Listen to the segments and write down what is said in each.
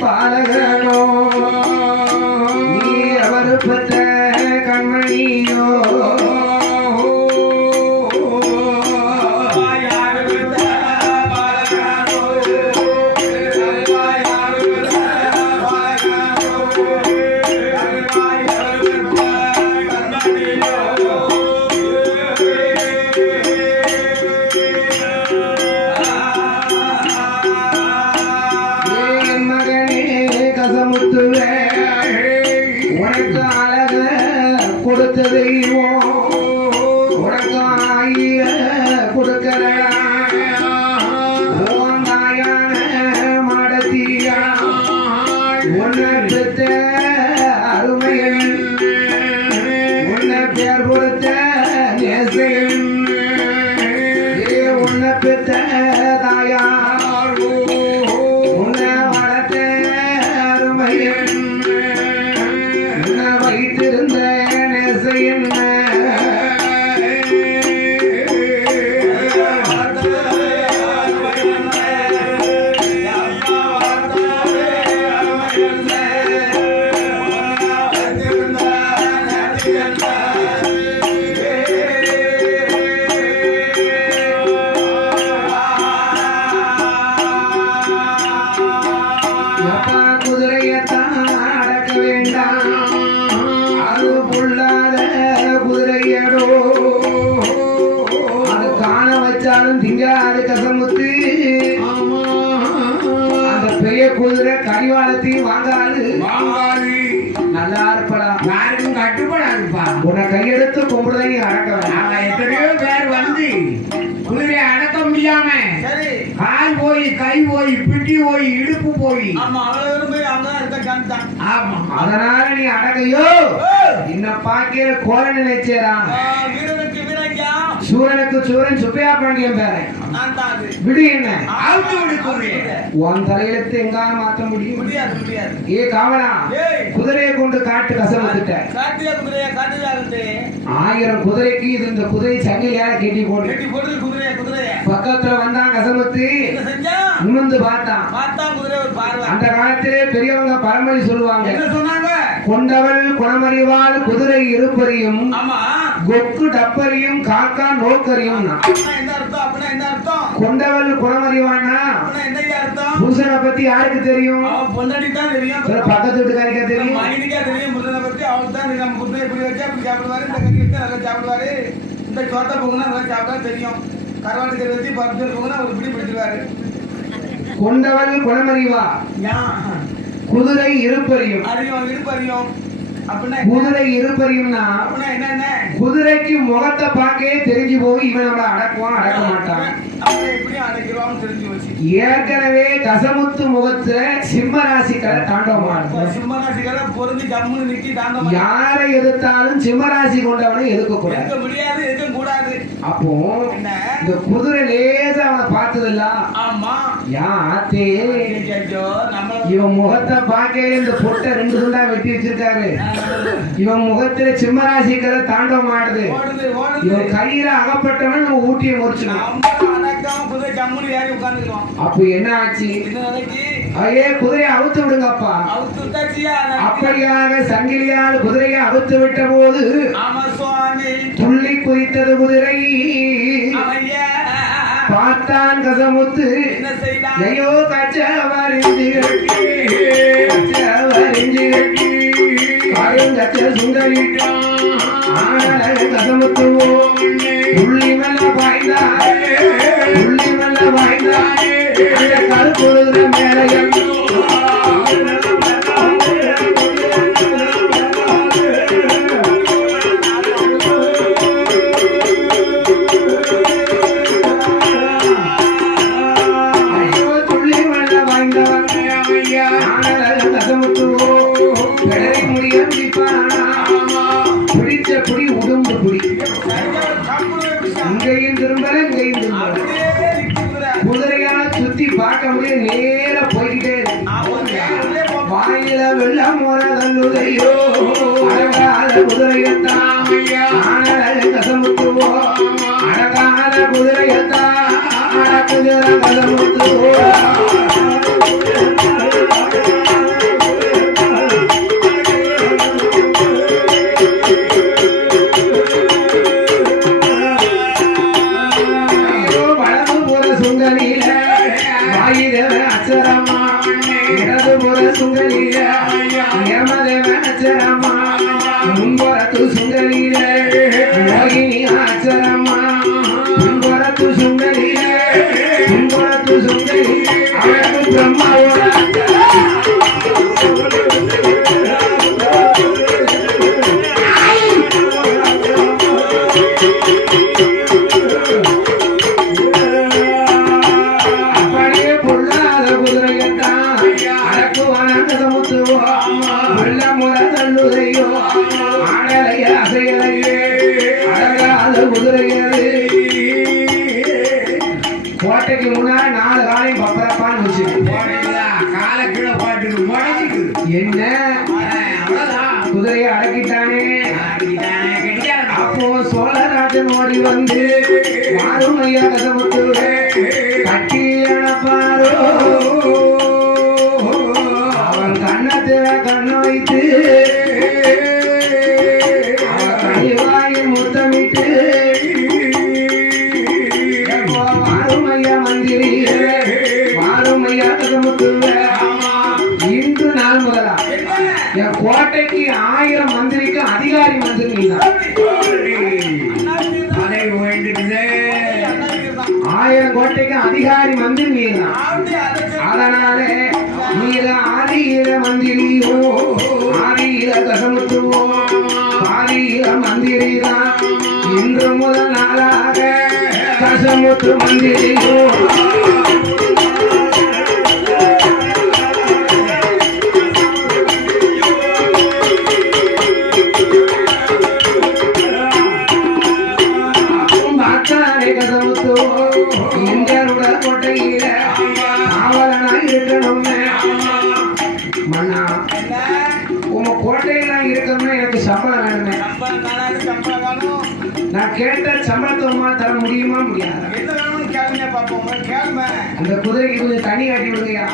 பாலகனோ. நீ அவர் பெற்ற கண்மணியோ. பெற்ற புல்லாத குதிரையடோ. அது காண வச்சாலும் திங்காது கசமுத்து. அந்த பெரிய குதிரை கரிவாளத்தையும் வாங்காது. நல்லா இருப்படா. யாருக்கும் கட்டுப்படாதுப்பா. உன்னை கையெடுத்து கும்பிடுதையும் அடக்க வேண்டாம் நாங்க எத்தனையோ பேர் வந்து குதிரையை அடக்க முடியாம சரி. கால் போய் கை போய் பிடி போய் இடுப்பு போய். ஆமா அதனால நீ அடகையோ இன்ன பாக்கிற கோல நினைச்சேரா சூரனுக்கு சூரன் சுப்பையா பாண்டியன் பேரன் விடு என்ன? அவுத்து உன் தலையெழுத்து எங்கால மாத்த முடியும்? முடியாது முடியாது. ஏ காவலா? குதிரையை கொண்டு காட்டு கசமத்துட்ட ஆயிரம் குதிரைக்கு இது இந்த குதிரை சங்கிலியால கெட்டி போடு கட்டி போடுது குதிரையா குதிரையா. பக்கத்துல வந்தான் கசமத்து. நிமிர்ந்து பார்த்தான். அந்த காலத்திலே பெரியவங்க பரமொழி சொல்லுவாங்க. என்ன சொன்னாங்க? கொண்டவள் குணமறிவாள் குதிரை இருப்பறியும் கொக்கு டப்பரியும் காக்கா அர்த்தம்? கொண்டவள் குணமறிவானா? புருஷனை பத்தி யாருக்கு தெரியும்? பக்கத்து வீட்டுக்காரிக்கா தெரியும்? பத்தி சாப்பிடுவாரு இந்த கறி வச்சா நல்லா சாப்பிட்டா தெரியும். கருவாட்டு கறி வச்சு பருப்பு பொங்குனா அவர் இப்படி பிடிச்சிருவாரு. கொண்டவள் குணமறிவா? குதிரை இருப்பறியும். அறியும் அப்படின்னா குதிரை இருப்பறியும்னா என்னென்ன குதிரைக்கு முகத்தை பார்க்கவே தெரிஞ்சு போய் இவன் நம்மள அடக்குவான் அடக்க மாட்டான். ஏற்கனவே கசமுத்து முகத்துல சிம்ம ராசிக்களை தாண்டவமாடுவான் சிம்மராசிக்கார பொருந்தி ஜம்முன்னு நிக்கி தாண்டமா யாரை எதிர்த்தாலும் சிம்ம ராசி கொண்டவனை எதுக்க கூடாது முடியாது அப்போ என்ன? இந்த குதிரை லேசா அவனை பார்த்ததில்ல ஆமா. யா ஆத்தே ஐயோ நம்மள இவன் முகத்தை பார்க்கவே இந்த பொட்டை ரெண்டு துண்டா வெட்டி வச்சிருக்காரு. இவன் முகத்துல சிம்மராசிக்களை தாண்டவம் ஆடுது. இவன் கையில அகப்பட்டவன் நம்ம ஊட்டியை உட்காந்துக்கிறோம் அப்போ என்ன ஆச்சு? ஐயே குதிரையை அவுத்து விடுங்கப்பா. அப்படியாக சங்கிலியால் குதிரையை அவுத்து விட்ட போது துள்ளி குதித்தது குதிரை. பார்த்தான் கசமுத்து. ஐயோ கச்ச வரிஞ்சு கட்டி கச்ச ஆனழக கசமுத்துவோ துள்ளி மெல்ல பாய்ந்தாயே. துள்ளி மெல்ல பாய்ந்தாயே. அந்த வெள்ளம் தன்னுதையோ அழகாத குதிரையத்தான் ஆனழக கசமுத்துவோ அழகாத குதிரையத்தான் குதிரை கசமுத்துவோ ஆடலைய அசையலையே அடங்காத குதிரையது கோட்டைக்கு முன்னாடி நாலு காலையும் பப்பரப்பான்னு வச்சிருக்கு கால கீழே பாட்டுக்கு முடங்கிக்குது என்ன? குதிரையை அடக்கிட்டானே. அப்போ சோழராஜன் ஓடி வந்து மாறுமையா கதமுத்துவே கட்டி அணப்பாரோ? அவன் கண்ணத்துல கண்ண வைத்து ஆயிரம் கோட்டைக்கு அதிகாரி மந்திரி நீதான் அதனால நீல ஆதியில மந்திரியோ ஆதியில கசமுத்துவோ ஆதியில மந்திரி தான் இன்று முதல் நாளாக கசமுத்து மந்திரியோ நான் கேட்ட தர முடியுமா முடியாது? அந்த குதிரைக்கு கொஞ்சம் தண்ணி காட்டி விடுங்கய்யா.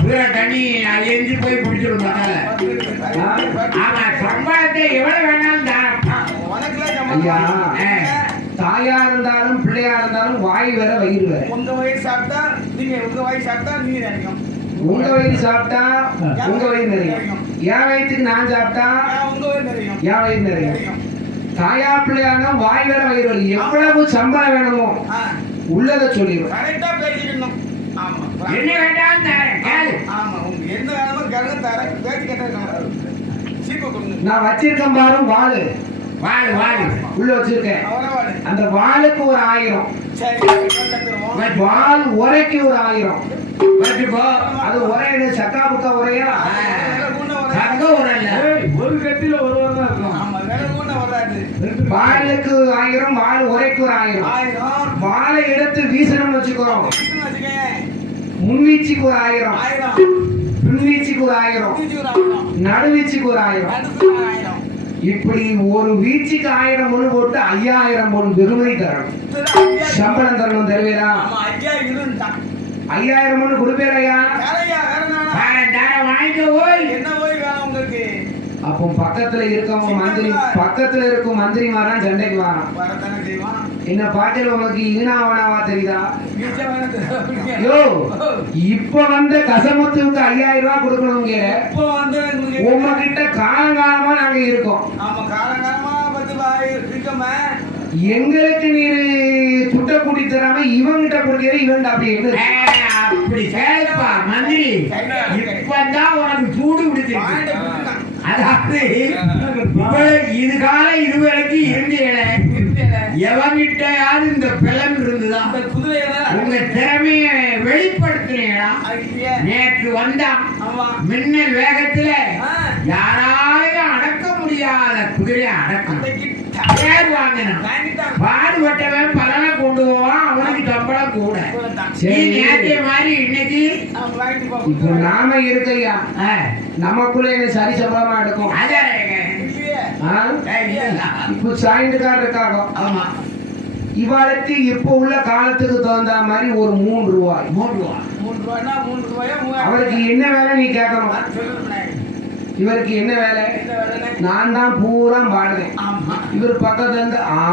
பூரா தண்ணி அது போய் குடிச்சிடும் மக்களை. ஆமா எவ்வளவு வேணாலும் தரேன் ஐயா. தாயா இருந்தாலும் பிள்ளையா இருந்தாலும் வாய் வேற வயிறு வேற. உங்க வயிறு சாப்பிட்டா நீங்க உங்க வயிறு சாப்பிட்டா நீங்க நினைக்கும் உங்க வயிறு சாப்பிட்டா உங்க வயிறு நிறையும். என் வயிற்றுக்கு நான் சாப்பிட்டா உங்க வயிறு நிறையும். என் வயிறு நிறையும். தாயா பிள்ளையா வாய் வேற வயிறு வலி. எவ்வளவு சம்பளம் வேணுமோ உள்ளதை சொல்லிடுவேன் கரெக்டா பேசிக்கணும். என்ன தரேன். கேளு. ஆமா. உங்க என்ன வேணுமோ கேளுங்க தர பேச்சு கேட்டா சீப்பை கொடுங்க. நான் வச்சிருக்கேன் பாரு வாளு. வாழு வாழு ஆமா. உள்ள வச்சிருக்கேன். அந்த வாளுக்கு ஒரு ஆயிரம். வால் உரைக்கு ஒரு ஆயிரம். அது உரையில சக்கா புக்கா உரையா? ஒரு கட்டில ஒருவர் தான் இருக்கும் ஆமா வேற கூட வராது வாளுக்கு ஆயிரம் வால் உரைக்கு ஒரு ஆயிரம். வாழை எடுத்து வீசணும்னு வச்சுக்கிறோம். முன்வீச்சுக்கு ஒரு ஆயிரம். பின்வீச்சுக்கு ஒரு ஆயிரம். நடுவீச்சுக்கு ஒரு ஆயிரம். இப்படி ஒரு வீச்சுக்கு ஆயிரம் பொண்ணு போட்டு ஐயாயிரம் பொண்ணு வெறுமதி தரணும். சம்பளம் தரணும் இருந்தான் ஐயாயிரம் பொண்ணு கொடுப்பீரையா வாங்கிக்க போய் என்ன அப்போ பக்கத்துல இருக்கவங்க மந்திரி பக்கத்துல இருக்கும் மந்திரிமாதான் சண்டைக்கு வரான். என்ன பாட்டில் உங்களுக்கு ஈனாவனாவா தெரியுதா. யோ இப்ப வந்த கசமுத்துவுக்கு ஐயாயிரம் ரூபாய் கொடுக்கணுங்க இப்போ வந்து உங்களுக்கு உங்ககிட்ட காலங்காலமா நாங்க இருக்கோம். எங்களுக்கு நீர் துட்ட கூட்டி தராம இவங்கிட்ட கொடுக்கிற இவன் அப்படி ஏய், அப்படி கேளுப்பா மந்திரி. இப்பதான் உனக்கு சூடு பிடிச்சிருக்கு. அதாவது இவ்வளவு இது காலம் இதுவரைக்கும் இருந்தீங்களே எவன்கிட்டயாவது இந்த பிளம் இருந்துதான் உங்க திறமைய வெளிப்படுத்துனீங்களா நேற்று வந்தான். மின்னல் வேகத்துல அடக்க முடியாத குதிரையை அடக்கணும் அந்த கிட்ட பேர் வாங்கினான் வாங்கிட்டான் பாடுபட்டவன் பலனை கொண்டு போவான் அவனுக்கு சம்பளம் கூட கொடுத்தான். நீ சரி. நேற்றைய மாதிரி இன்னைக்கு இப்போ. நாம இருக்கையா நமக்குள்ள என்ன சரி சம்பளமா எடுக்கும். இப்போ சாய்ந்துக்கார் இருக்காங்க ஆமா இவாளுக்கு இப்போ உள்ள காலத்துக்கு தகுந்த மாதிரி ஒரு மூணு ரூபாய் மூன்று ரூபா மூணு ரூபாய்னா மூணு ரூபாயா அவருக்கு மூவாயிரம் என்ன வேலை நீ கேட்கணும். இவருக்கு என்ன வேலை? நான் தான் பூரா பாடுவேன். இவர் பக்கத்துல இருந்து ஆ